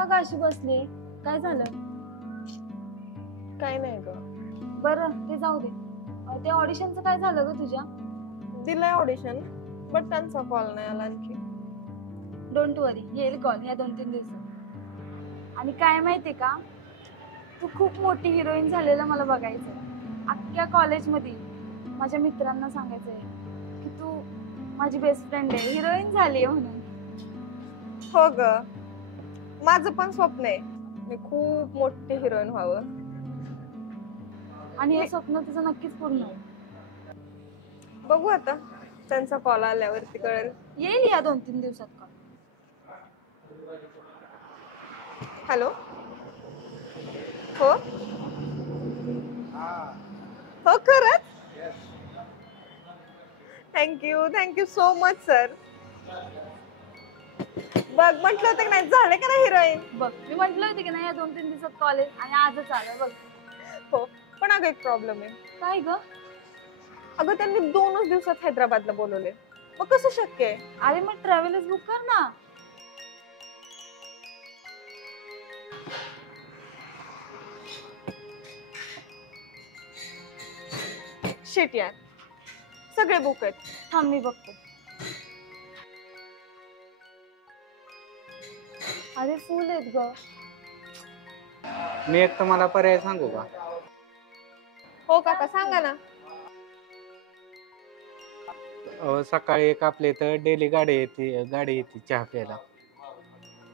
का गाशी बसली? काय झालं? काय नाही ग. बरं ते जाऊ दे. ते ऑडिशनचं काय झालं ग तुझ्या? दिलंय ऑडिशन बट त्यांचा कॉल नाही आला आणखी. डोंट वरी, येईल कॉल या 2-3 दिवसात. आणि काय माहितीये का, तू खूप मोठी हिरोईन झालेलं मला बघायचंय. अख्ख्या कॉलेजमध्ये माझ्या मित्रांना सांगायचंय की तू माझी बेस्ट फ्रेंड आहे, हिरोईन झाली आहे म्हणून. हो ग, माझं पण स्वप्न आहे मी खूप मोठी हिरोईन व्हावं. आणि हे स्वप्न तुझं नक्कीच पूर्ण होईल. बघू आता, त्यांचा कॉल आल्यावरती कळेल. येईल या 2-3 दिवसात कॉल. हॅलो. हो हो खरंच. Thank you so much sir. बघ म्हटलं होतं की नाही, झाले का नाही हिरोईन. बघ मी म्हटलं होते की नाही या 2-3 दिवसात कॉल आहे आणि आजच आलं बघ. हो पण अगं एक प्रॉब्लेम आहे. काय ग? अगं त्यांनी 2च दिवसात हैदराबादला बोलवले, मग कसं शक्य आहे. अरे मग ट्रॅव्हलर्स बुक कर ना. शिट यार, सगळे बुक आहेत. थांब मी बघतो. अरे फुल आहेत ग. मी एक तुम्हाला पर्याय सांगू का? हो काका सांगा ना. सकाळी एक आपल्या इथं डेली गाडी येते चहा प्यायला.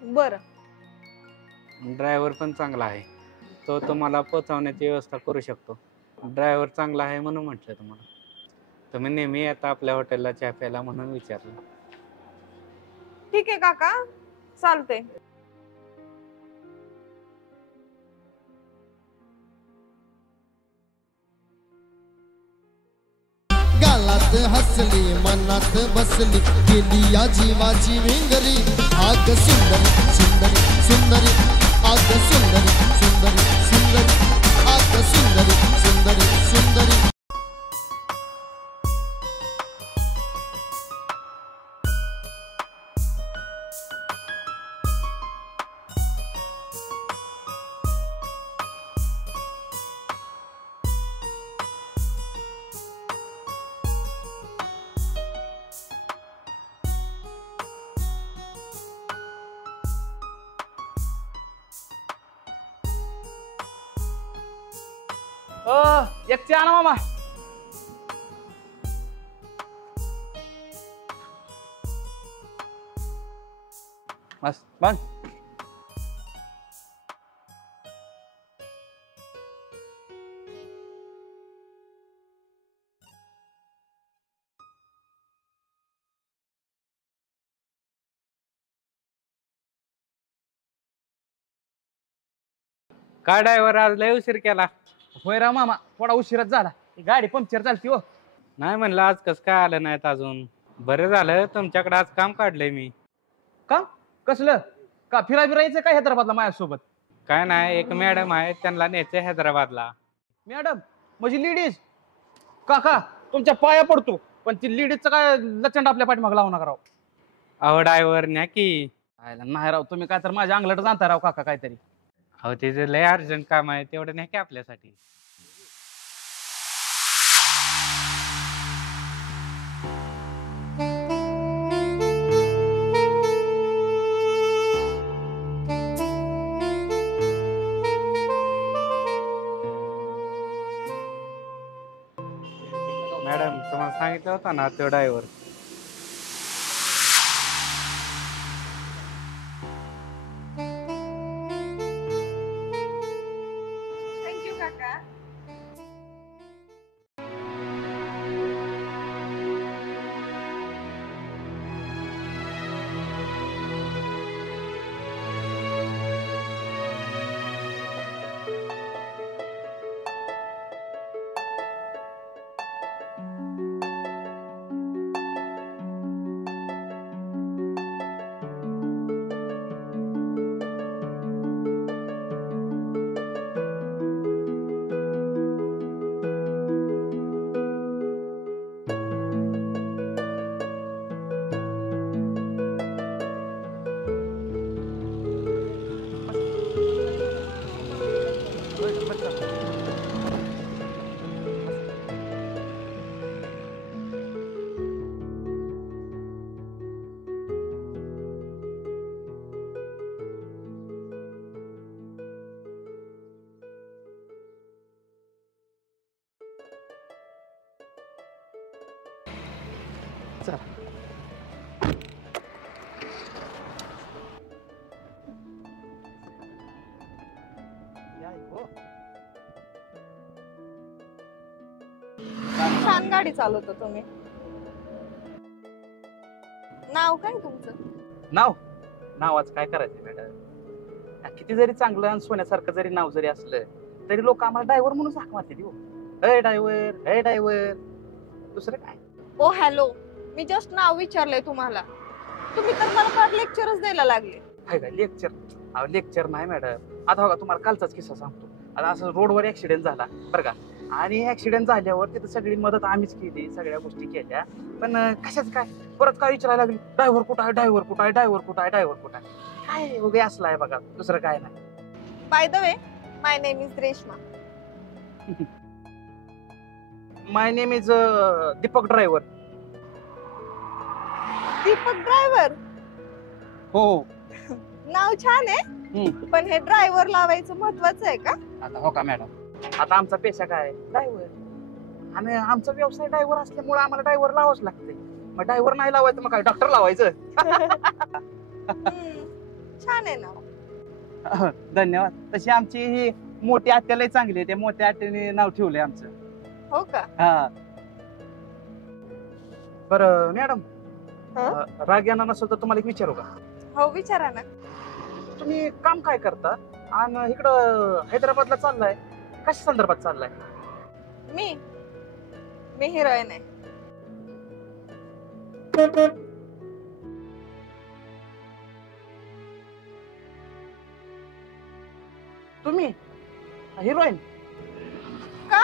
बरं. ड्रायव्हर पण चांगला आहे, तो तुम्हाला पोहोचवण्याची व्यवस्था करू शकतो. ड्रायव्हर चांगला आहे म्हणून म्हटलं तुम्हाला. तुम्ही नेहमी येता आपल्या हॉटेलला चहा प्यायला म्हणून विचारलं. ठीक आहे काका, चालते. गालात हसली मनात बसली गेली या जीवाची विंगरी. आग सुंदरी सुंदरी सुंदरी, आग सुंदरी सुंदरी सुंदरी, आग सुंदरी सुंदरी सुंदरी. एक चहा ना मामा. बस बस. का ड्रायव्हर आज लय उशीर केला? होय राव मामा, थोडा उशीरच झाला. ही गाडी पंक्चर झालती हो. नाही म्हणलं आज कसं काय आलं नाहीत अजून. बरं झालं तुमच्याकडे आज काम काढलंय मी. का? कसलं? का फिरायचं काय हैदराबादला माझ्यासोबत? काय नाही, एक मॅडम आहे त्यांना न्यायचं हैदराबादला. मॅडम म्हणजे लेडीज? काका तुमच्या पाया पडतो, पण ती लेडीजचं काय लचंड आपल्या पाठीमाग लावू नका राव. अहो ड्रायव्हर न्या की. नाही राव, तुम्ही काय तर माझ्या अंगलट जाणता राव काका काहीतरी. अहो तिचं लय अर्जंट काम आहे, तेवढं न्या की आपल्यासाठी. मॅडम तुम्हाला सांगितलं होतं ना तो ड्रायव्हर. थँक्यू काका. चला. या, हो. छान गाडी चालवतो तुम्ही. नाव काय तुमचं? नावाचं काय करायचं मॅडम? किती जरी चांगलं आणि सोन्यासारखं जरी नाव जरी असलं तरी लोक आम्हाला ड्रायव्हर म्हणून हाक मारते हो. हे ड्रायव्हर दुसरं काय? ओ हॅलो, मी जस्ट नाव विचारलंय तुम्हाला. तुम्ही तर मला फार लेक्चरच द्यायला लागले. काय काय लेक्चर? लेक्चर नाही मॅडम. आता बघा तुम्हाला कालचाच किस्सा सांगतो. आता असं रोडवर ऍक्सिडेंट झाला बरं का, आणि ऍक्सिडेंट झाल्यावर तिथं सगळी मदत आम्हीच केली, सगळ्या गोष्टी केल्या. पण कशाच काय परत काय विचारायला लागली, ड्रायव्हर कुठं आहे, ड्रायव्हर कुठं आहे, ड्रायव्हर कुठं आहे, ड्रायव्हर कुठं आहे. काय वगैरे असलं आहे बघा, दुसरं काय नाही. By the way, my name is Reshma. My name is Deepak driver. Deepak driver? हो. नाव छान आहे, पण हे ड्रायव्हर लावायचं महत्वाचं आहे का? आता हो का मॅडम, आता आमचा पेशा काय ड्रायव्हर, आणि आमचा व्यवसाय ड्रायव्हर असल्यामुळे आम्हाला ड्रायव्हर लावाच लागते. मग ड्रायव्हर नाही लावायचं मग काय डॉक्टर लावायचं. छान आहे नाव. धन्यवाद. तशी आमची ही मोठी आत्या लय चांगली आहे, त्या मोठ्या आत्याने नाव ठेवलंय आमचं. हो का? हा. बरं मॅडम, हा? राग येणार नसेल तर तुम्हाला एक विचारू का? हो विचारा ना. तुम्ही काम काय करता आणि इकडं हैदराबादला चाललाय, कशा संदर्भात चाललाय? मी हिरोईन आहे. तुम्ही हिरोईन? का?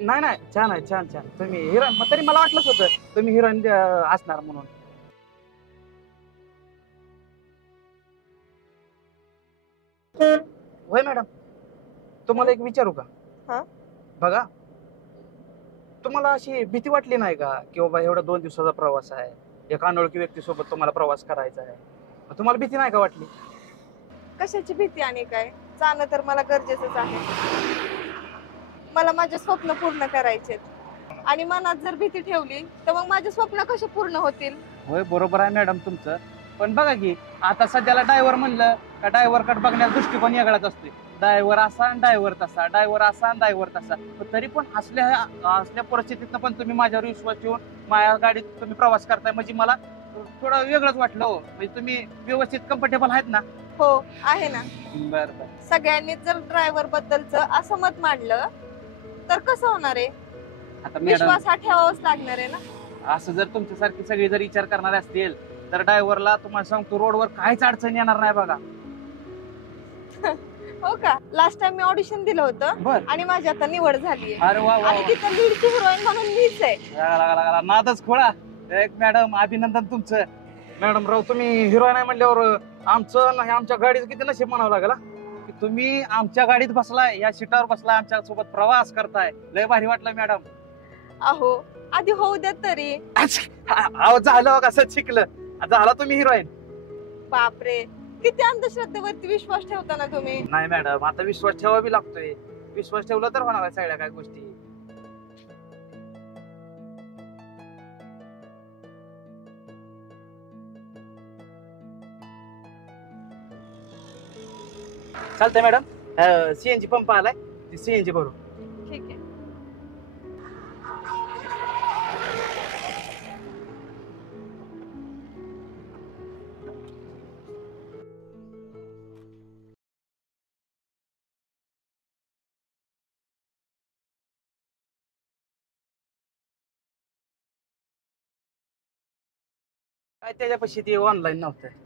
नाही छान आहे, छान तुम्ही हिरोईन. मग तरी मला वाटलंच होतं तुम्ही हिरोईन असणार म्हणून. होय मॅडम, तुम्हाला एक विचारू का? हा? बघा, तुम्हाला अशी भीती वाटली नाही का की बाबा एवढा 2 दिवसाचा प्रवास आहे, एका अनोळखी व्यक्तीसोबत तुम्हाला प्रवास करायचा आहे, तुम्हाला भीती नाही का वाटली? कशाची भीती आणि काय? जाणं तर मला गरजेचंच आहे. मला माझे स्वप्न पूर्ण करायचे, आणि मनात जर भीती ठेवली तर मग माझे स्वप्न कसे पूर्ण होतील? होय, बरोबर आहे मॅडम तुमचं. पण बघा की आता सध्याला ड्रायव्हर म्हणलं का ड्रायव्हर कडे बघण्याचा दृष्टिकोन वेगळाच असतो. ड्रायव्हर असा आणि ड्रायव्हर तसा, ड्रायव्हर असा आणि ड्रायव्हर तसा. पण तरी पण असल्या परिस्थितीतनं पण तुम्ही माझ्यावर विश्वास ठेवून माझ्या गाडीत तुम्ही प्रवास करताय म्हणजे मला थोडं वेगळंच वाटलं हो. म्हणजे तुम्ही व्यवस्थित कम्फर्टेबल आहेत ना? हो आहे ना. बरं. सगळ्यांनी जर ड्रायव्हर बद्दलचं असं मत मांडलं तर कसं होणार आहे? आता मॅडम, विश्वास हा ठेवावाच लागणार आहे ना. असं जर तुमच्यासारखी सगळी जर विचार करणारे असतील तर ड्रायव्हरला तुम्हाला सांगतो रोडवर काहीच अडचण येणार नाही बघा. हो का? लास्ट टाइम मी ऑडिशन दिलं होतं बर. आणि माझी आता निवड झाली. अरे वा वा आणि तिथं लीडची हिरोईन म्हणून मीच आहे. लागला नादच खोळा. एक मॅडम, अभिनंदन तुमचं. मॅडम राव, तुम्ही हिरोईन आहे म्हणल्यावर आमचं नाही, आमच्या गाडीचं किती नशीब म्हणावं लागेल की तुम्ही आमच्या गाडीत बसलाय, या सीटावर बसलाय, आमच्या सोबत प्रवास करताय. लय भारी वाटलं मॅडम. अहो आधी होऊ द्या तरी. अहो झालं का, असं शिकलं झाला तुम्ही हिरोईन. बापरे, किती अंधश्रद्धेवरती विश्वास ठेवता ना तुम्ही. नाही मॅडम, आता विश्वास ठेवावी लागतोय. विश्वास ठेवला तर होणार आहे सगळ्या काय गोष्टी. चालतंय मॅडम, सीएनजी पंप आलाय, सीएनजी भरू. ठीक आहे. काय त्याच्यापाशी ते ऑनलाईन नव्हतं.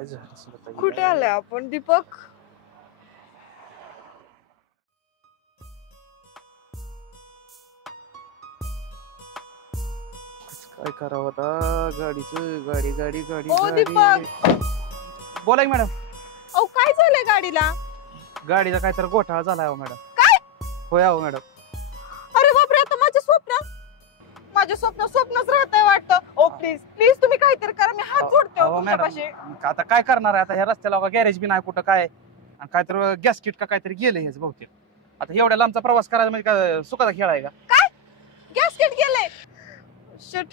काय झालं असेल आता? कुठे आलोय आपण दीपक? काय करावं आता? गाडी गाडी गाडी ओ गाडी. दीपक, बोला की मॅडम. अहो काय झालंय गाडीला? गाडीचा काहीतरी घोटाळा झालाय हो मॅडम. काय? होय हो मॅडम. अरे बापरे, आता माझ्या स्वप्नच राहतंय वाटतं. ओ प्लीज प्लीज तुम्ही काहीतरी करा, मी हात जोडते अहो, मॅडम. तुमच्यापाशी. आता काय करणार आहे? आता ह्या रस्त्याला गॅरेज बी नाही कुठं काय, आणि काहीतरी गॅस किट का काहीतरी गेले हेच बहुतेक. आता एवढ्या लांबचा प्रवास करायचा म्हणजे काय सुखाचा खेळ आहे का? काय गॅसकेट गेले? शिट.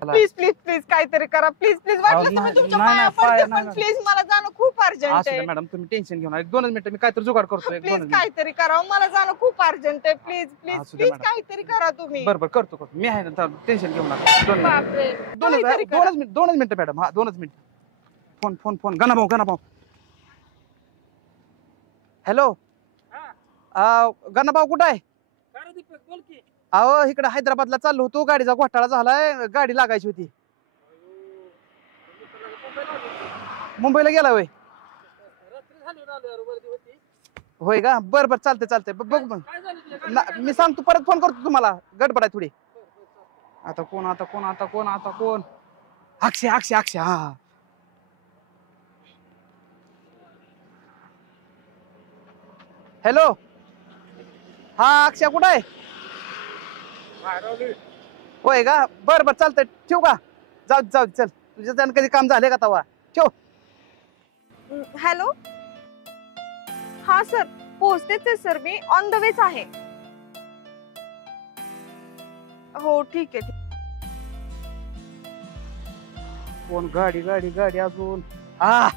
चला. प्लीज प्लीज प्लीज काहीतरी करा, प्लीज प्लीज. वाटलं तर मी नाही, तुमच्या नाही, पाया पाया पडते, नाही, पण नाही. प्लीज मला जाणं खूप अर्जंट असू आहे. दे मॅडम, तुम्ही टेन्शन घेऊ नका. 2 मिनिटं मी काहीतरी जुगाड करतो. 1-2 प्लीज मिनिटं. काहीतरी करा, मला जाणं खूप अर्जंट आहे. प्लीज प्लीज असू दे प्लीज मॅडम. काहीतरी करा तुम्ही. बरं करतो. मी आहे ना, टेन्शन घेऊ नका. 2 मिनिटं. बापरे, काहीतरी करा. 2 मिनिटं मॅडम. हा 2 मिनिटं. फोन गणाभाऊ. हॅलो. गणाभाऊ कुठं आहे? अहो इकडे हैदराबादला चाललो होतो, गाडीचा घोटाळा झालाय, गाडी लागायची होती. मुंबईला गेला होय? होय का? बरं चालतंय. बघ मी सांगतो, परत फोन करतो तुम्हाला. गडबड आहे थोडी. आता कोण? अक्षय. हा. हॅलो. हा अक्षय कुठं आहे? होय का? बरं चालतंय. ठेवू का? जाऊ चल. तुझ्या त्यानं कधी काम झाले का तवा? ठेव. हॅलो. हा सर, पोहोचतेच आहे sir, me on the vetch आहे. हो ठीक आहे. कोण? गाडी अजून. हा.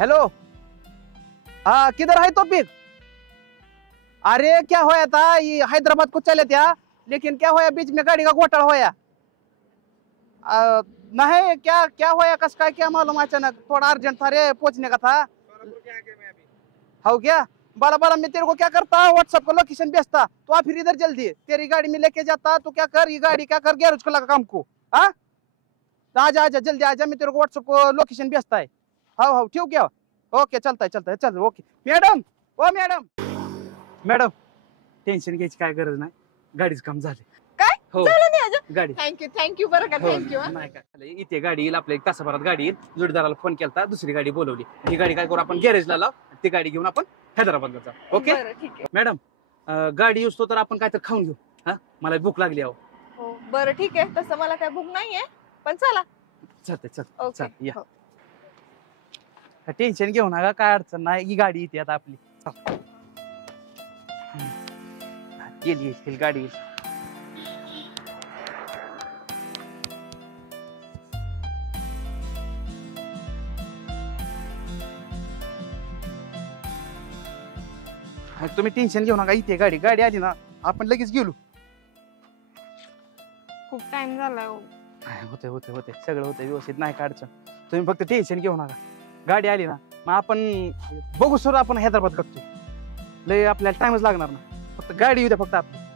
हेलो. हाँ किधर है टॉपिक? अरे क्या होया था, ये हैदराबाद को चले थे, लेकिन क्या होया बीच में गाड़ी का घोटाला होया। नहीं क्या होया, कस का क्या मालूम, अचानक थोड़ा अर्जेंट था रे, पहुंचने का था। हो क्या? बाला मैं तेरे को क्या करता, व्हाट्सएप को लोकेशन भेजता, तो आप फिर इधर जल्दी तेरी गाड़ी में लेके जाता। तो क्या कर, ये गाड़ी क्या कर, गैरेज को लगा काम को। हाँ आजा जल्दी आजा, मैं तेरे को व्हाट्सएप को लोकेशन भेजता है। हाँ ठीक है, ओके चलता है चल ओके। मॅडम टेन्शन घ्यायची काय गरज नाही, गाडीच काम झाले। काय हो झालं नाही अजून? गाडी थँक्यू बरं का, हो, थँक्यू. नाही काय इथे गाडी येईल, आपल्या 1 तासाभरात गाडी येईल। जोडीदाराला फोन केलता, दुसरी गाडी बोलवली। ही गाडी काय करू आपण, गॅरेजला लाव, ती गाडी घेऊन आपण हैदराबादला जाऊ। ओके ठीक आहे. मॅडम, गाडी येऊस्तो तर आपण काय तर खाऊन घेऊ। हा मला भूक लागली आहे। हो बरं ठीक आहे, तसं मला काय भूक नाहीये, पण चला. चल ओके. या। हो. टेन्शन घेऊ नका, काय अडचण नाही, ही गाडी येते आता आपली। गेली गाडी। तुम्ही टेन्शन घेऊ नका, इथे गाडी आली ना, आपण लगेच गेलो। खूप टाइम झाला. होते सगळं होतं व्यवस्थित, नाही काय अडचण। तुम्ही फक्त टेन्शन घेऊ नका, गाडी आली ना मग आपण बघू सर, आपण हैदराबाद करतो। लय आपल्याला टाइमच लागणार ना, फक्त गाडी येऊ द्या फक्त आपली।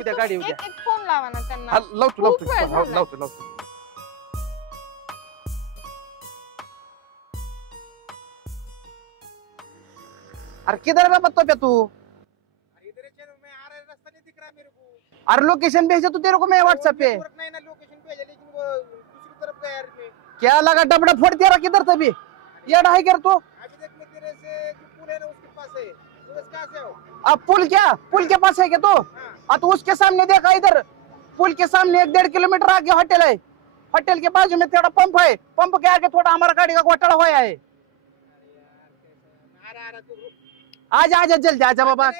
उद्या गाडी उद्या एक फोन लावा ना त्यांना. लावतो खूप वेळ झालाय. लावतो। अरे किधर है बाबा तू? अरे लोकेशन भेजा तू तेरे को, मैं व्हाट्सएप पे। क्या लगा डबड़ा फोड़ दिया, किधर था भी ये ढाई कर तू। अब पुल के पास है क्या तू? तो उसके सामने देखा, इधर पुल के सामने 1-1.5 किलोमीटर आगे होटल है, होटल के बाजू में तेरा पंप है, पंप के आगे थोड़ा हमारा गाड़ी का घोटाला हुआ है। आजा जल्दी आजा बाबा।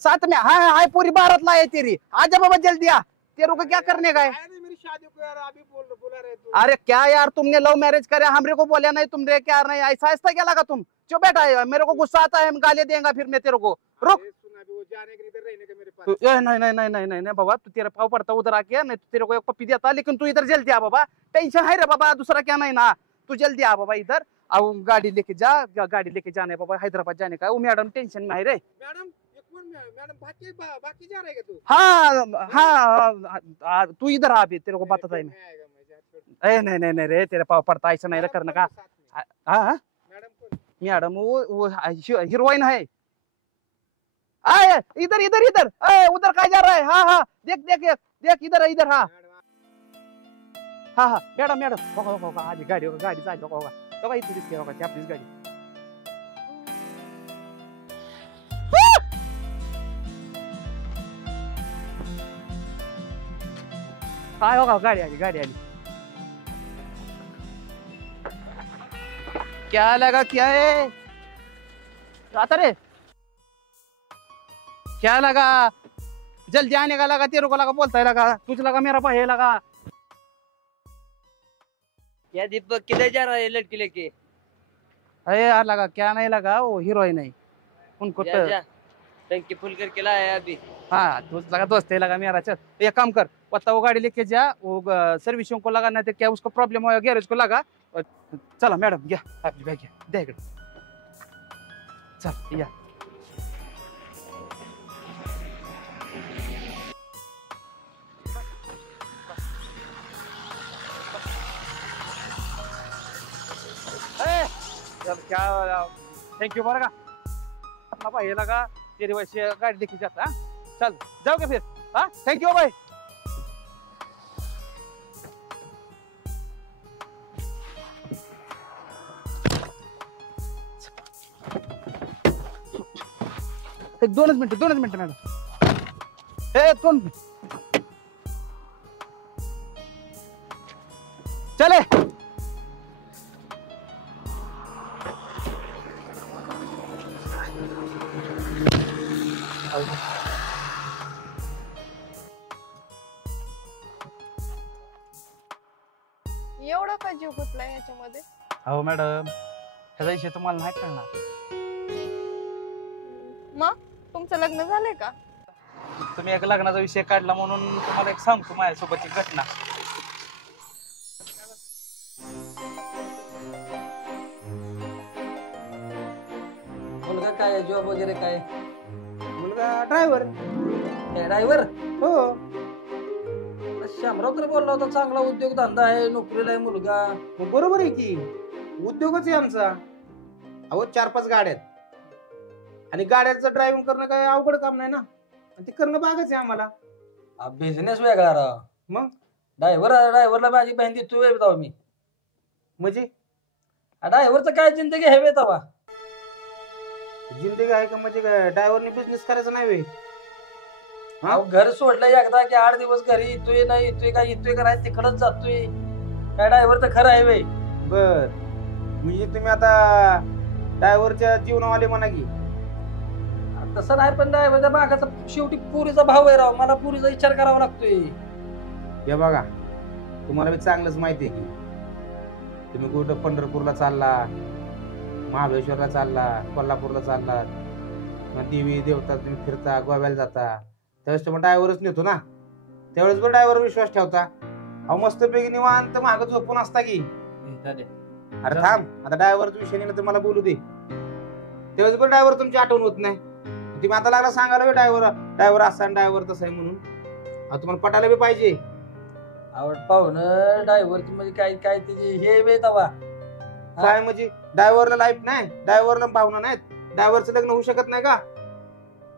साथ में हाँ पूरी बारात लाए तेरी, आजा बाबा जल्दी आ, तेरे को क्या करने का है? मेरी शादी को यार अभी बुला रहे तू। अरे क्या यार, तुमने लव मैरिज करे, हमरे को बोला नहीं, तुमने क्या नहीं, ऐसा क्या लगा तुम? चुप बैठा है, मेरे को गुस्सा आता है, गाली देंगा फिर मैं तेरे को। रुक, सुना भी, वो जाने के लिए इधर रहने का मेरे पास। नहीं बाबा, तू तेरा पाव पड़ता उधर आके, नहीं तो तेरे को एक पप्पी देता, लेकिन तू इधर जल्दी आ बाबा, टेंशन है रे बाबा, दूसरा क्या नहीं ना। तू जल्दी आ बाबा इधर आओ, गाड़ी लेके जा, गाड़ी लेके जाने बाबा हैदराबाद जाने का। वो मैडम टेंशन में है रे। मैडम मैडम बाकी जा रहे हैं तू? हाँ हाँ तू इधर आ अभी, तेरे को बताता है मैं। ए नहीं नहीं नहीं रे, तेरे पाव पड़ता ऐसा नहीं करने का। हाँ मैडम कौन? मैडम वो हीरोइन है। आए इधर इधर इधर, उधर कहाँ जा रहा है? हाँ हाँ देख देख देख इधर है, इधर। हाँ हाँ हाँ मैडम मैडम होगा आज गाड़ी होगा, गाड़ी जाएगा होगा होगा इधर इसके होगा क्या प्लीज गाड़ी। हाँ होगा, गाड़ी आली गाड़ी आली। क्या लगा क्या है आता रे? क्या लगा? जल्दी आने का लगा, तेरे को लगा बोलता है लगा, तुझ लगा मेरा भाई लगा। क्या दीपक किधर जा रहा है लड़की लेके? अरे यार लगा क्या नहीं लगा, वो हीरोइन है उनको जा, जा, टंकी फुल करके लाया है अभी। हाँ तुझ लगा दोस्त है लगा मेरा। चल एक काम कर, पत्ता वो गाड़ी लेके जा, वो सर्विसिंग को लगा, नहीं तो क्या उसको प्रॉब्लम हो गैरेज को लगा। चलो मैडम गया आपकी बैग दे इकडे। चल या क्या थैंक यू बरं का अपना भाई लगा, तेरे वैसे गाड़ी लेके जाता। चल जाओगे फिर? हाँ थैंक यू भाई। एक 2 मिनिट मॅडम, हे 2 मिनिट चले। एवढा का जीव गुतलाय याच्यामध्ये? हो मॅडम, ह्याचा विषय तुम्हाला नाही कळणार। मग तुमचं लग्न झालंय का? तुम्ही एक लग्नाचा विषय काढला म्हणून तुम्हाला एक सांगतो माझ्यासोबतची घटना। मुलगा काय जॉब वगैरे काय? मुलगा ड्रायव्हर. ड्रायव्हर? हो. शामराव तर बोलला होता चांगला उद्योग धंदा आहे, नोकरीला आहे मुलगा. मग बरोबर आहे की, उद्योगच आहे आमचा. अहो 4-5 गाड्या आहेत आणि गाड्याचं ड्रायव्हिंग करणं काय अवघड काम नाही ना, आणि ते करणं भागच आहे आम्हाला. बिझनेस वेगळा राव. मग ड्रायव्हरला माझी बहीण देतो वेळ मी. म्हणजे ड्रायव्हरचं काय जिंदगी हवे तवा. जिंदगी आहे का? म्हणजे ड्रायव्हरने बिझनेस करायचा नाही वे? घर सोडलं एकदा की 8 दिवस घरी येतोय नाही येतोय, काय येतोय का नाही तिकडच जातोय. काय ड्रायव्हर तर खरं आहे वे. बर म्हणजे तुम्ही आता ड्रायव्हरच्या जीवनावाले म्हणा की? तसं नाही, पण ड्रायव्हरच्या मागाचा शेवटी पुरीचा भाव आहे राव, मला पुरीचा विचार करावा लागतोय. हे बघा, तुम्हाला बी चांगलंच माहिती आहे की तुम्ही कुठं पंढरपूरला चालला, महाबळेश्वरला चालला, कोल्हापूरला चालला, मग देवी देवता तुम्ही फिरता, गोव्याला जाता, त्यावेळेस तुम्ही ड्रायव्हरच नेतो ना. त्यावेळेस पण ड्रायव्हर विश्वास ठेवता. अहो मस्तपैकी निवांत माग झोपून असता की. अरे थांब, आता ड्रायव्हरचा विषय नाही तर मला बोलू दे. त्यावेळेस पण ड्रायव्हर तुमची आठवण होत नाही. तुम्ही आता लागला सांगायला ड्रायव्हर असा ड्रायव्हर तसा आहे म्हणून. तुम्हाला पटायला बी पाहिजे. आवड पाहुणं ड्रायव्हर म्हणजे काय काय त्याची हे वेळ तवा. काय म्हणजे ड्रायव्हरला लाईफ नाही, ड्रायव्हरला भावना नाहीत, ड्रायव्हरचं लग्न होऊ शकत नाही का?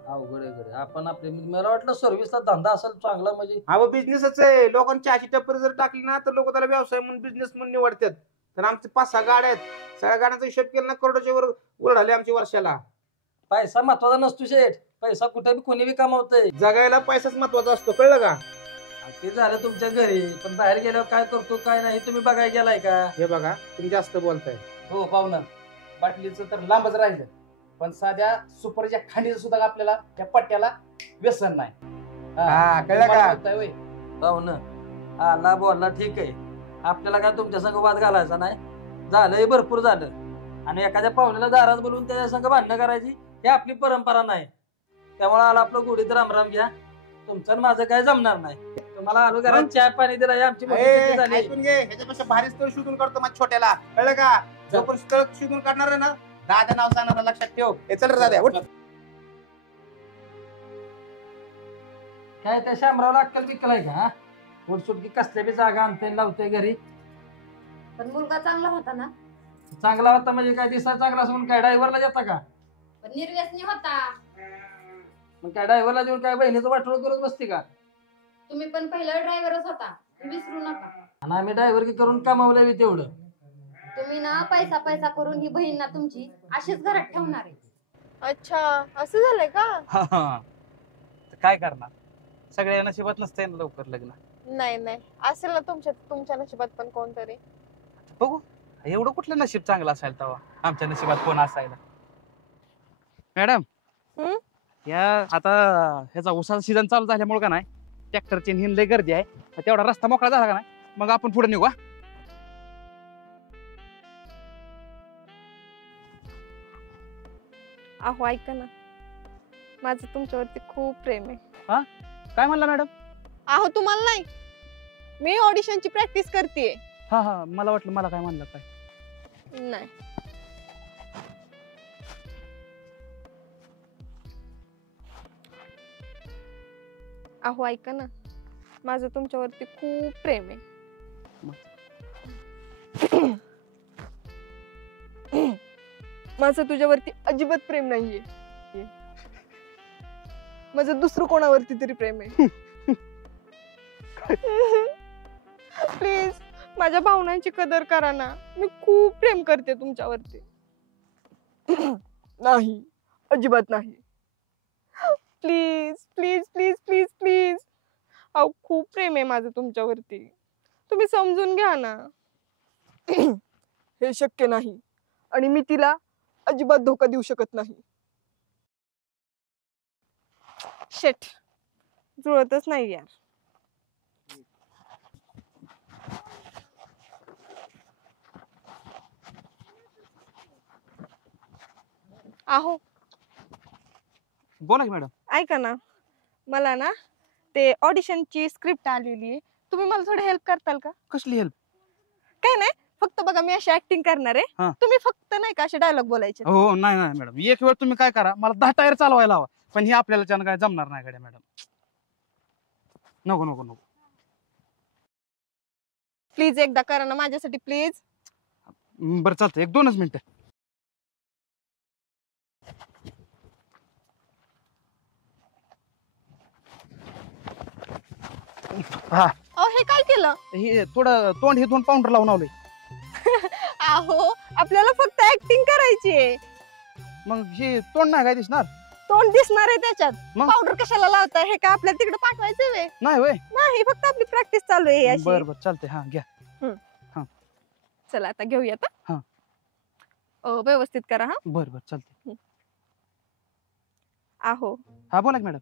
अवघड आपण आपले मला वाटलं सर्व्हिसचा धंदा असेल चांगला म्हणजे. हा बिझनेसच आहे. लोकांची अशी टप्पर जर टाकली ना तर लोक त्याला व्यवसाय म्हणून बिझनेस म्हणून निवडतात. तर आमचे 5-6 गाड्या आहेत, सगळ्या गाड्यांचा हिशोब केला ना करोडच्या वर उलाढाले आमची वर्षाला. पैसा महत्वाचा नसतो शेठ, पैसा कुठे बी कोणी बी कमावतंय. जगायला पैसाच महत्वाचा असतो, कळलं का? ते झालं तुमच्या घरी, पण बाहेर गेल्यावर काय करतो काय नाही तुम्ही बघायला गेलाय का? हे बघा तुम्ही जास्त बोलताय. हो पाहुणं, बाटलीचं तर लांबच राहिलं, पण साध्या सुपरच्या खांडीचं सुद्धा आपल्याला त्या पट्ट्याला व्यसन नाही. कळलं का? पाहुणं आला बोलला ठीक आहे, आपल्याला काय तुमच्या संग वाद घालायचा नाही. झालंय भरपूर झालं, आणि एखाद्या पाहुण्याला दारात बोलून त्याच्या संग भांडणं करायची ही आपली परंपरा नाही. त्यामुळे आला आपलं गोडीत रामराम घ्या. तुमचं माझं काय जमणार नाही. तुम्हाला आलो घरात चहा पाणी दिला ही आमची मोठी ए, चुकी झाली. ऐकून घे, ह्याच्यापेक्षा भारी स्थळ शोधून काढतो माझ्या छोट्याला, कळलं का? जो पण स्थळ शोधून काढणार आहे ना, दादा नाव सांगणार, लक्षात ठेव. हे चल रे दादा, उठ. काय त्या शामरावला अक्कल बिक्कल आहे का हा? उठसुटकी कसल्या बी जागा आणते लावते घरी. पण मुलगा चांगला होता ना? चांगला होता म्हणजे काय दिसायला चांगला असून काय ड्रायव्हरला देता का? पण निर्व्यसनी होता. मग काय ड्रायव्हरला देऊन काय बहिणीचं वाटोळ करत बसते का? तुम्ही पण पहिला ड्रायव्हरच होता, विसरू नका. आणि आम्ही ड्रायव्हर करून कमावलं बी तेवढं. तुम्ही ना पैसा पैसा करून ही बहीण ना तुमची अशीच घरात ठेवणार आहे. अच्छा, असं झालंय का? तर काय करणार, सगळ्या नशिबात नसतंय ना लवकर लग्न. नाही असेल ना तुमच्या नशिबात पण कोणतरी. बघू एवढं कुठलं नशीब चांगलं असायला तेव्हा आमच्या नशिबात कोण असायला. मॅडम हम्म? या आता ह्याचा उसाचा सीझन चालू झाल्यामुळे का नाही ट्रॅक्टरची हिन लय गर्दी आहे. तेवढा रस्ता मोकळा झाला का नाही मग आपण पुढे निघू. अहो ऐका ना, माझं तुमच्यावरती खूप प्रेम आहे. काय म्हणला मॅडम? अहो तुम्हाला नाही, मी ऑडिशनची प्रॅक्टिस करतेय. हा मला वाटलं मला काय म्हणलं काय. नाही अहो ऐका ना, माझं तुमच्यावरती खूप प्रेम आहे. माझं तुझ्यावरती अजिबात प्रेम नाहीये. माझं दुसरं कोणावरती तरी प्रेम आहे. प्लीज माझ्या भावनांची कदर करा ना, मी खूप प्रेम करते तुमच्यावरती. नाही, अजिबात नाही. Please please please please please. अहो खूप प्रेम आहे माझं तुमच्यावरती, तुम्ही समजून घ्या ना. हे शक्य नाही आणि मी तिला अजिबात धोका देऊ शकत नाही. शेट, जुळतच नाही यार. अहो बोला की मॅडम. ऐका ना, मला ना ते ऑडिशनची स्क्रिप्ट आलेली आहे, तुम्ही मला थोडी हेल्प करताल का? कसली हेल्प? काय नाही, फक्त बघा मी अशी ऍक्टिंग करणार हा. आहे, तुम्ही फक्त नाही का असे डायलॉग बोलायचे. हो नाही मॅडम, एक वेळ तुम्ही काय करा, मला 10 टायर चालवायला हवा, पण ही आपल्याला त्यानं काय जमणार नाही कडे मॅडम. नको नको नको. प्लीज एकदा करा ना माझ्यासाठी प्लीज. बरं चालतं, 1-2च मिनिटं. हा अहो हे काय केलं? हे थोडं तोंड हे 2 पाऊंडर लावून आवलंय. अहो आपल्याला फक्त ऍक्टिंग करायची आहे. मग हे तोंड नाही काय दिसणार? तोंड दिसणार आहे त्याच्यात, मग? पावडर कशाला लावताय? हे का आपल्याला तिकडे पाठवायचं वे? नाही होय. नाही, फक्त आपली प्रॅक्टिस चालू आहे अशी. बरं चालते. हा घ्या. चला आता घेऊयात. हा. व्यवस्थित करा. हा बरं चालते. अहो हा बोला की मॅडम.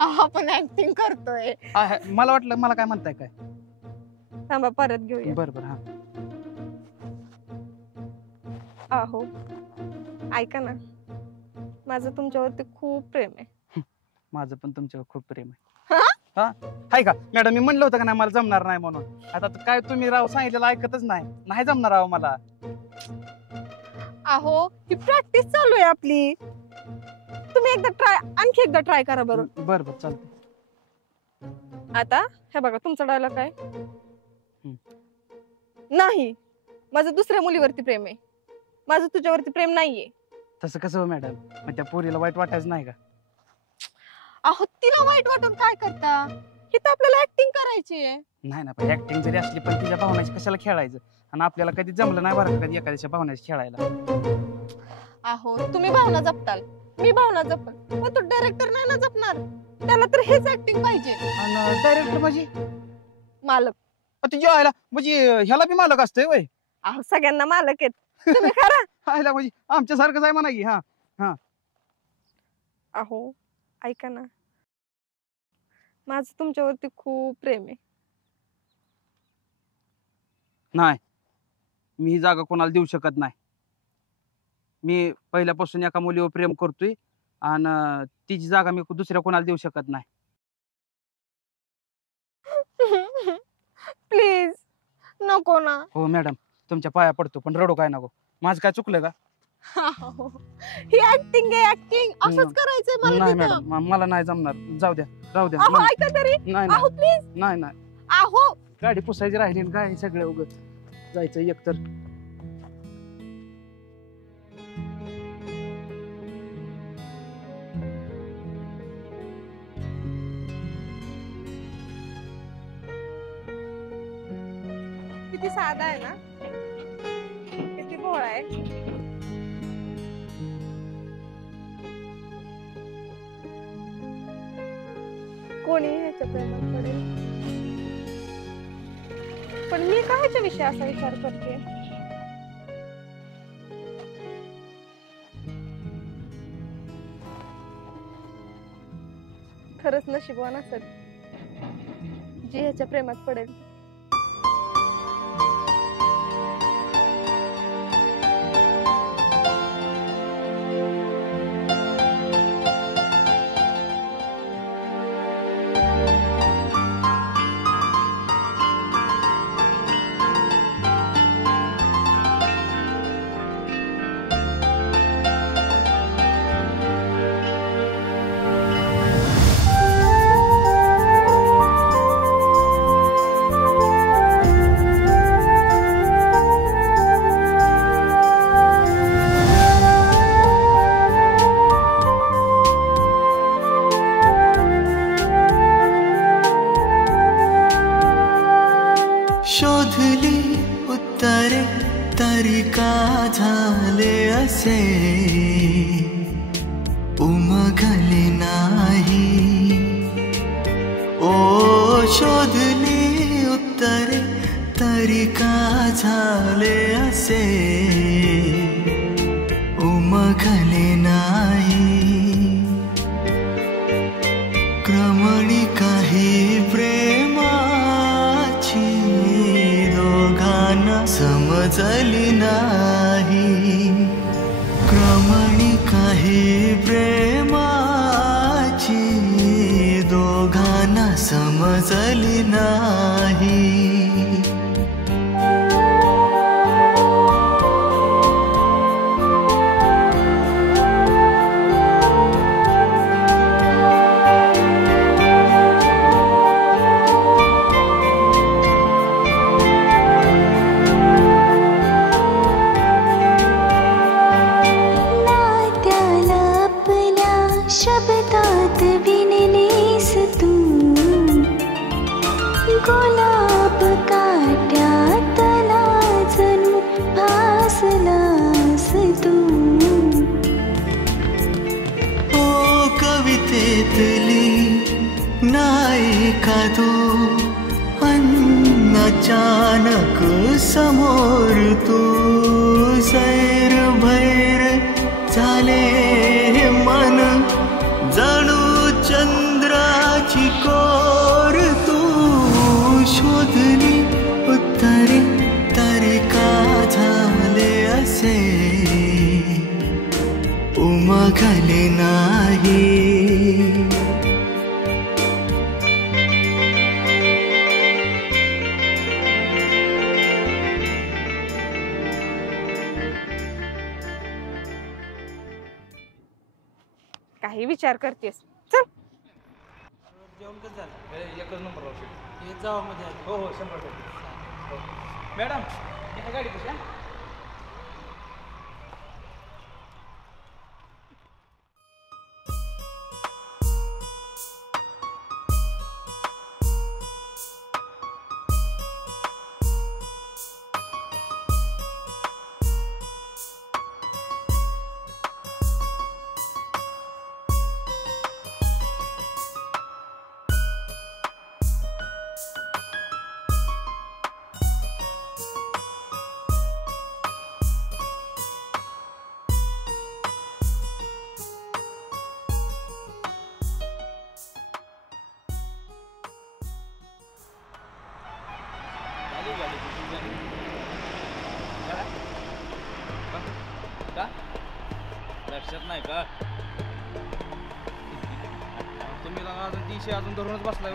आपण ऍक्टिंग करतोय. मला वाटलं मला काय म्हणताय काय. थांबा परत घेऊया. बरं हा. अहो ऐका ना, माझं तुमच्यावरती खूप प्रेम आहे. माझं पण तुमच्यावर खूप प्रेम आहे. हा हाय का मॅडम? मी म्हणलं होतं का नाही मला जमणार नाही म्हणून. आता काय तुम्ही राव सांगितलेलं ऐकतच नाही जमणार राव मला. अहो ही प्रॅक्टिस चालू आहे आपली, तुम्ही आणखी एकदा ट्राय करा बरं. बरं चालते. आता हे बघा तुमचा डायलॉग काय. नाही, माझं दुसऱ्या मुलीवरती प्रेम आहे, माझं तुझ्यावरती प्रेम नाहीये. तसं कसं हो मॅडम? मग त्या पोरीला वाईट वाटायचं नाही का? अहो तिला वाईट वाटून काय करता? ही तर आपल्याला ऍक्टिंग करायची आहे. नाही ना, पण ऍक्टिंग जरी असली पण तिच्या भावनाची कशाला खेळायचं? आणि आपल्याला कधी जमलं नाही बरं का कधी एखाद्याच्या भावनाची खेळायला. अहो तुम्ही भावना जपताल, मी भावना जपल, पण तो डायरेक्टर नाही ना जपणार. त्याला तर हेच ऍक्टिंग पाहिजे. आणि डायरेक्टर म्हणजे मालक. तुझ्या आयला म्हणजे ह्याला बी मालक असतोय वय? अहो सगळ्यांना मालक आहेत, तुम्ही खरा. आयला म्हणजे आमच्यासारखंच आहे म्हणा की. हा अहो ऐका ना, माझं तुमच्यावरती खूप प्रेम आहे. नाही, मी ही जागा कोणाला देऊ शकत नाही. मी पहिल्यापासून एका मुलीवर प्रेम करतोय आणि तिची जागा मी दुसऱ्या कोणाला देऊ शकत नाही. प्लीज नको ना. हो मॅडम, तुमच्या पाया पडतो, पण रडू काय नको. माझं काय चुकलं का? ही ऍक्टिंग आहे, ऍक्टिंग. असंच करायचंय मला नाही तिथं. मॅडम, मला नाही जमणार. जाऊ द्या, राहू द्या. अहो नाही ऐका तरी. नाही अहो प्लीज. नाही नाही. अहो गाडी पुसायची राहिली आणि काय सगळं उगत जायचं एकतर. किती साधा आहे ना, किती भोळा आहे. कोणी ह्याच्या प्रेमात पडेल, पण मी का ह्याच्या विषयी असा विचार करते. खरंच नशीबवान असेल जी ह्याच्या प्रेमात पडेल. शोधली उत्तरे तरी का झाले असे, उमगली नाही. ओ शोधली उत्तरे तरी का झाले असे, उमगली नाही. क्रमणी काही प्रेमाची दोघांना समजली नाही. क्रमणी काही प्रेमाची दोघांना समजली नाही. शब्दात विणलीस तू, गुलाब काट्यातला जणू भासलास तू. ओ कवितेतली नायिका तू, अचानक समोर तू. सैर भैर झाले मन, जणू चंद्राची कोर तू. शोधली उत्तरे तरी का झाले असे, उमगले नाही. काही विचार करतेस. चल जेवण कसं झालं? एकच नंबर औषध जावा मध्ये. हो हो 100%. मॅडम इथे गाडी कशी आहे? लक्षात नाही का? तुम्ही अजून 300 अजून धरूनच बसलाय.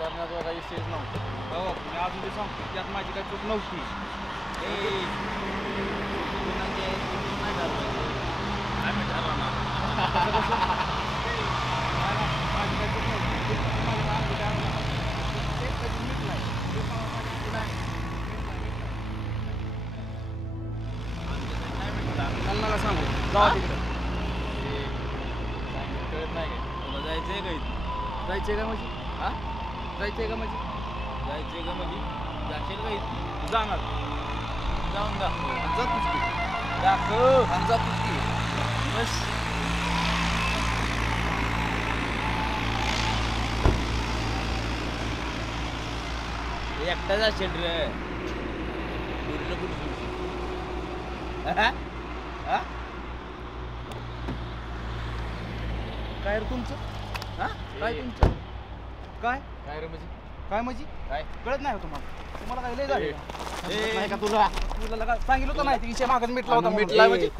विसरण्याचा काही विषयच नव्हता. हो मी अजून ते सांगतो त्यात माझी काही चूक नव्हती. मला सांगू जाऊ तिकडे. कळत नाही काय तुला जायचंय का इथं? जायचंय का म्हणजे हा जायचंय का म्हणजे जायचंय का म्हणजे जाशील का इथं? जाणार जाऊन दाखव जातोच की दाखव जातोच की बस. एकटा जाशील रे पूर्ण कुठं काय रे तुमचं हा काय तुमचं काय काय रे म्हणजे काय म्हणजे काय कळत नाही तुम्हाला तुम्हाला काय लय झालं नाही का तुला तुला सांगितलं होतं नाही विषय मागच मिटला होता मिटला म्हणजे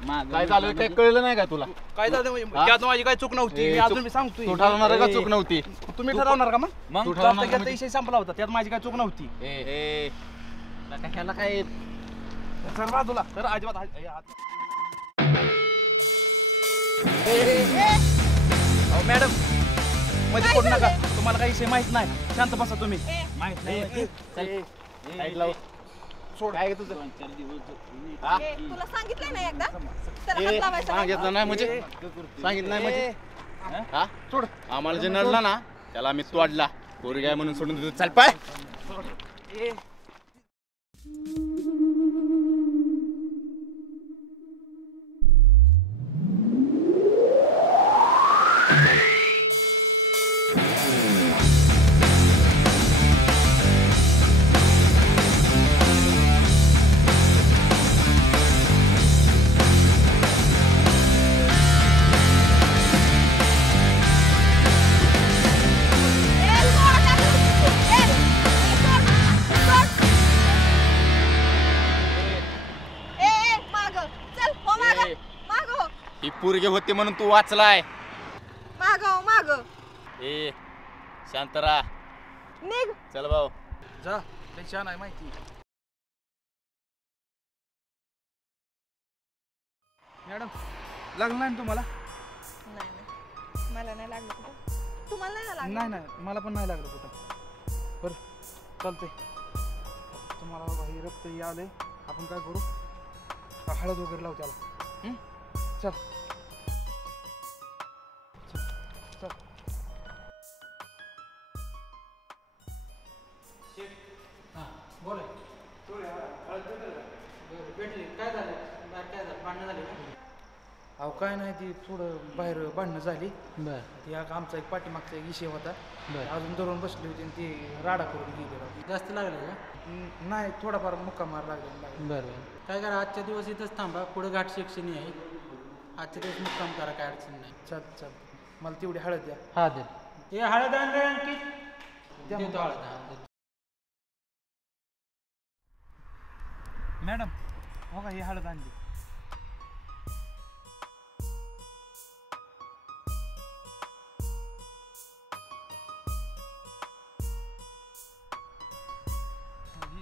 मग काय झालं काय कळलं नाही का तुला काय झालं म्हणजे त्यात माझी काय चूक नव्हती मी अजून मी सांगतोय तू ठरवणार का चूक नव्हती तुम्ही ठरवणार का मग तू ठरवणार विषय संपला होता त्यात माझी काय चूक नव्हती ह्याला काय चल बाजूला तर अजिबात मॅडम मध्ये पडू नका तुम्हाला काही विषय माहित नाही शांत बसा तुम्ही माहित नाही सोड काय तुझं तुला सांगितलंय ना एकदा सांगितलं नाही म्हणजे सांगितलं नाही म्हणजे हा सोड आम्हाला जे नडला ना त्याला आम्ही तोडला पोरी काय म्हणून सोडून देतो चल पाय पोरगे होते म्हणून तू वाचलाय माग माग ए शांत राहा निघ चल भाऊ जा छान आहे माहिती मॅडम लागलं नाही तुम्हाला नाही मला नाही लागलं कुठं तुम्हाला नाही लागलं नाही नाही मला पण नाही लागलं कुठं बरं चालतंय तुम्हाला बाबा हे रक्त हे आलंय आपण काय करू हळद वगैरे लावू त्याला चल अहो काय नाही ती थोडं बाहेर भांडणं झाली बर ती आमचा एक पाठीमागचा एक विषय होता अजून धरून बसली होती आणि ती राडा करून गेली जास्त लागलं का नाही थोडाफार मुक्का मार लागला बरं काय करा आजच्या दिवस इथंच थांबा पुढे घाट शिक्षणी आहे आजच्या दिवस मुक्काम करा काय अडचण नाही चल मला तेवढी हळद द्या हा दे हे हळद आण रे अंकित देतो हळद मॅडम हो का ही हळद आणली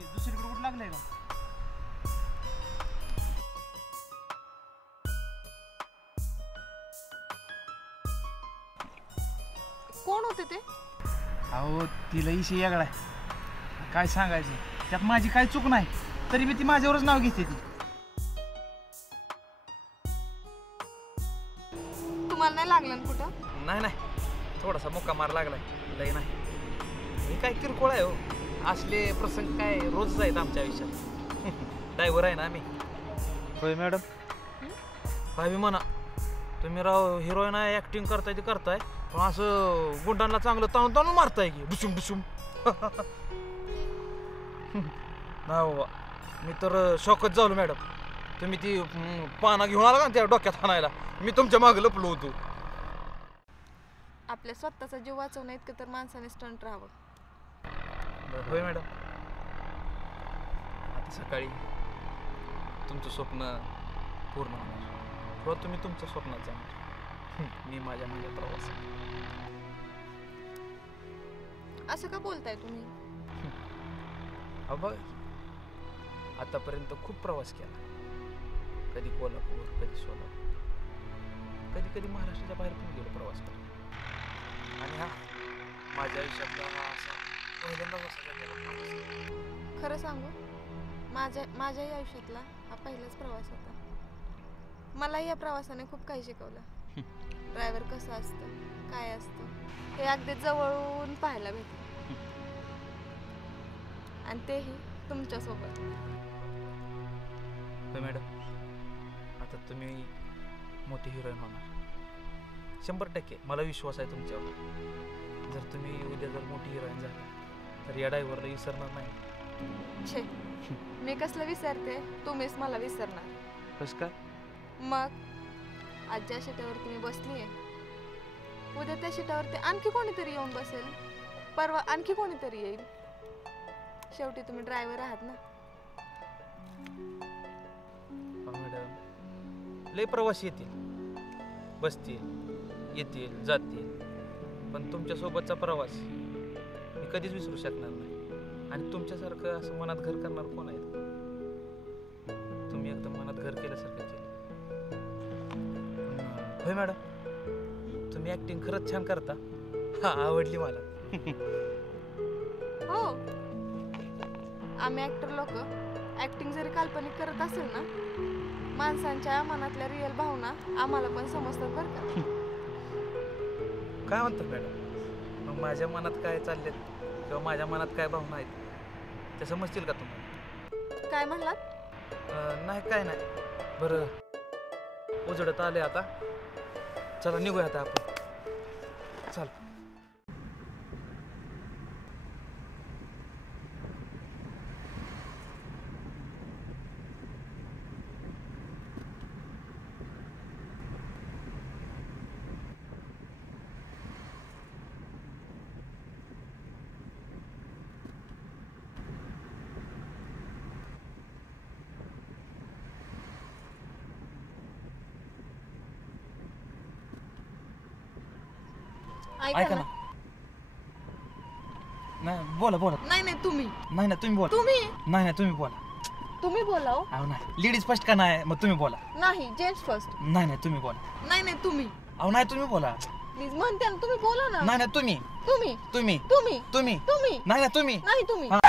दुसरीकडे कुठं लागलंय का कोण होते ते अहो तिला इशे यागळाय काय सांगायचं त्यात माझी काही चूक नाही तरी बी ती माझ्यावरच नाव घेते ती तुम्हाला नाही लागलं ना कुठं नाही थोडासा मुक्का मार लागलाय लय नाही हे काय किरकोळ आहे हो असले प्रसंग काय रोजच आहेत आमच्या आयुष्यात ड्रायव्हर आहे ना आम्ही होय मॅडम भाभी म्हणा तुम्ही राव हिरोईन आहे ऍक्टिंग करताय ते करताय पण असं गुंडांना चांगलं ताणून ताणून मारताय की डुसूम डुसूम नाही बाबा मी तर शॉकच झालो मॅडम तुम्ही ती पाना घेऊन आला का त्या डोक्यात हाणायला मी तुमच्या मागे लपलो होतो आपल्या स्वतःचा जीव वाचवणं इतकं तर माणसाने स्टंट राहावं होय मॅडम आता सकाळी तुमचं स्वप्न पूर्ण होणार हो तुम्ही तुमच्या स्वप्नात जाणार मी माझ्या प्रवास असं का बोलताय तुम्ही? बघ आतापर्यंत खूप प्रवास केला, कधी कोल्हापूर, कधी सोलापूर, कधी कधी महाराष्ट्राच्या बाहेर पण गेलो प्रवास करायला. आणि हा माझ्या आयुष्यातला हा असा पहिल्यांदा प्रवास. खरं सांगू, माझ्याही आयुष्यातला हा पहिलाच प्रवास होता. मलाही या प्रवासाने खूप काही शिकवलं. ड्रायव्हर कसं असतं, काय असतं हे अगदी जवळून पाहायला भेटलं, आणि तेही तुमच्यासोबत. मॅडम आता तुम्ही मोठी हिरोईन होणार 100%. मला विश्वास आहे तुमच्यावर. जर तुम्ही उद्या जर मोठी हिरोईन झाली तर या ड्रायव्हरला विसरणार नाही. छे, मी कसलं विसरते, तुम्हीच मला विसरणार. कसं काय? मग आज ज्या शिटावरती मी बसलीये, उद्या त्या शिटावरती आणखी कोणीतरी येऊन बसेल, परवा आणखी कोणीतरी येईल. शेवटी तुम्ही ड्रायव्हर आहात ना. मॅडम लय प्रवासी येतील, बसतील, येतील, जातील, पण तुमच्यासोबतचा प्रवास मी कधीच विसरू शकणार नाही. आणि तुमच्यासारखं असं मनात घर करणार कोण आहे? तुम्ही एकदम मनात घर केल्यासारखं केलं. होय मॅडम, तुम्ही ऍक्टिंग खरंच छान करता. हा, आवडली मला. हो, आम्ही ऍक्टर लोक ऍक्टिंग जरी काल्पनिक करत असेल ना, माणसांच्या मनातल्या रिअल भावना आम्हाला पण समजतात बरं का. काय म्हणतात मॅडम? मग माझ्या मनात काय चाललेत किंवा माझ्या मनात काय भावना आहेत ते समजतील का तुम्हाला? काय म्हणलात? नाही, काय नाही. बरं, उजडत आले आता, चला निघूया आता आपण. चल. ऐका ना. नाही, बोला बोला. नाही नाही, तुम्ही नाही ना, तुम्ही बोला. तुम्ही नाही नाही, तुम्ही बोला. तुम्ही बोला. अहो नाही, लेडीज फर्स्ट का नाही? मग तुम्ही बोला. नाही, जेंट्स फर्स्ट. नाही नाही, तुम्ही बोला. नाही नाही, तुम्ही. अहो नाही, तुम्ही बोला. प्लीज म्हणते ना, तुम्ही बोला ना. नाही नाही, तुम्ही तुम्ही तुम्ही तुम्ही तुम्ही तुम्ही नाही नाही, तुम्ही नाही तुम्ही. हा.